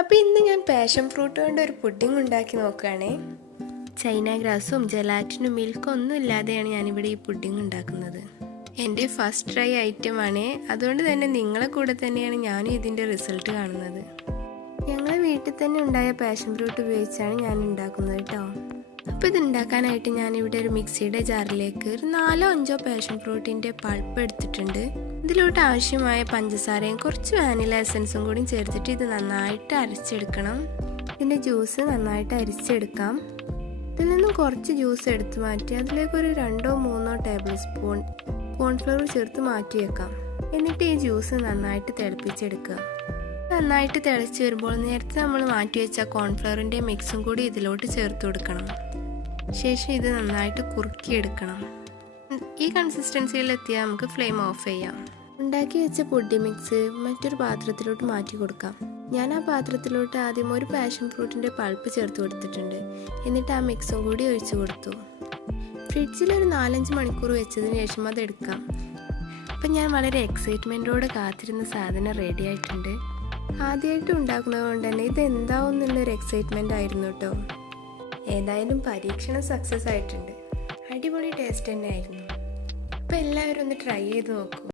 അപ്പോൾ ഇന്ന് ഞാൻ പാഷൻ ഫ്രൂട്ട് കൊണ്ട് ഒരു പുഡിംഗ് ഉണ്ടാക്കി നോക്കുകയാണേ. ചൈന ഗ്രാസും ജലാറ്റിനും മിൽക്കും ഒന്നും ഇല്ലാതെയാണ് ഞാനിവിടെ ഈ പുഡിംഗ് ഉണ്ടാക്കുന്നത്. എൻ്റെ ഫസ്റ്റ് ട്രൈ ഐറ്റമാണ്, അതുകൊണ്ട് തന്നെ നിങ്ങളെ കൂടെ തന്നെയാണ് ഞാനും ഇതിൻ്റെ റിസൾട്ട് കാണുന്നത്. ഞങ്ങളെ വീട്ടിൽ തന്നെ ഉണ്ടായ പാഷൻ ഫ്രൂട്ട് ഉപയോഗിച്ചാണ് ഞാൻ ഉണ്ടാക്കുന്നത് കേട്ടോ. അപ്പോൾ ഇത് ഉണ്ടാക്കാനായിട്ട് ഞാനിവിടെ ഒരു മിക്സിയുടെ ജാറിലേക്ക് ഒരു 4-5 പാഷൻ ഫ്രൂട്ടിൻ്റെ പൾപ്പ് എടുത്തിട്ടുണ്ട്. ഇതിലോട്ട് ആവശ്യമായ പഞ്ചസാരയും കുറച്ച് വാനില എസൻസും കൂടി ചേർത്തിട്ട് ഇത് നന്നായിട്ട് അരച്ചെടുക്കണം. ഇതിൻ്റെ ജ്യൂസ് നന്നായിട്ട് അരിച്ചെടുക്കാം. ഇതിൽ നിന്നും കുറച്ച് ജ്യൂസ് എടുത്ത് മാറ്റി അതിലേക്ക് ഒരു 2-3 ടേബിൾ സ്പൂൺ കോൺഫ്ലവർ ചേർത്ത് മാറ്റി വെക്കാം. എന്നിട്ട് ഈ ജ്യൂസ് നന്നായിട്ട് തിളപ്പിച്ചെടുക്കുക. നന്നായിട്ട് തിളച്ച് വരുമ്പോൾ നേരത്തെ നമ്മൾ മാറ്റി വെച്ച കോൺഫ്ലവറിൻ്റെ മിക്സും കൂടി ഇതിലോട്ട് ചേർത്ത് കൊടുക്കണം. ശേഷം ഇത് നന്നായിട്ട് കുറുക്കിയെടുക്കണം. ഈ കൺസിസ്റ്റൻസിയിലെത്തിയാൽ നമുക്ക് ഫ്ലെയിം ഓഫ് ചെയ്യാം. ഉണ്ടാക്കി വെച്ച പൊടി മിക്സ് മറ്റൊരു പാത്രത്തിലോട്ട് മാറ്റി കൊടുക്കാം. ഞാൻ ആ പാത്രത്തിലോട്ട് ആദ്യം ഒരു പാഷൻ ഫ്രൂട്ടിൻ്റെ പൾപ്പ് ചേർത്ത് കൊടുത്തിട്ടുണ്ട്. എന്നിട്ട് ആ മിക്സും കൂടി ഒഴിച്ചു കൊടുത്തു. ഫ്രിഡ്ജിൽ ഒരു 4-5 മണിക്കൂർ വെച്ചതിന് ശേഷം അത് എടുക്കാം. അപ്പം ഞാൻ വളരെ എക്സൈറ്റ്മെൻറ്റോടെ കാത്തിരുന്ന സാധനം റെഡി ആയിട്ടുണ്ട്. ആദ്യമായിട്ട് ഉണ്ടാക്കുന്നത് കൊണ്ട് തന്നെ ഇത് എന്താവും എന്നുള്ളൊരു എക്സൈറ്റ്മെൻ്റ് ആയിരുന്നു കേട്ടോ. ഏതായാലും പരീക്ഷണം സക്സസ് ആയിട്ടുണ്ട്. അടിപൊളി ടേസ്റ്റ് തന്നെ ആയിരുന്നു. അപ്പോൾ എല്ലാവരും ഒന്ന് ട്രൈ ചെയ്ത് നോക്കൂ.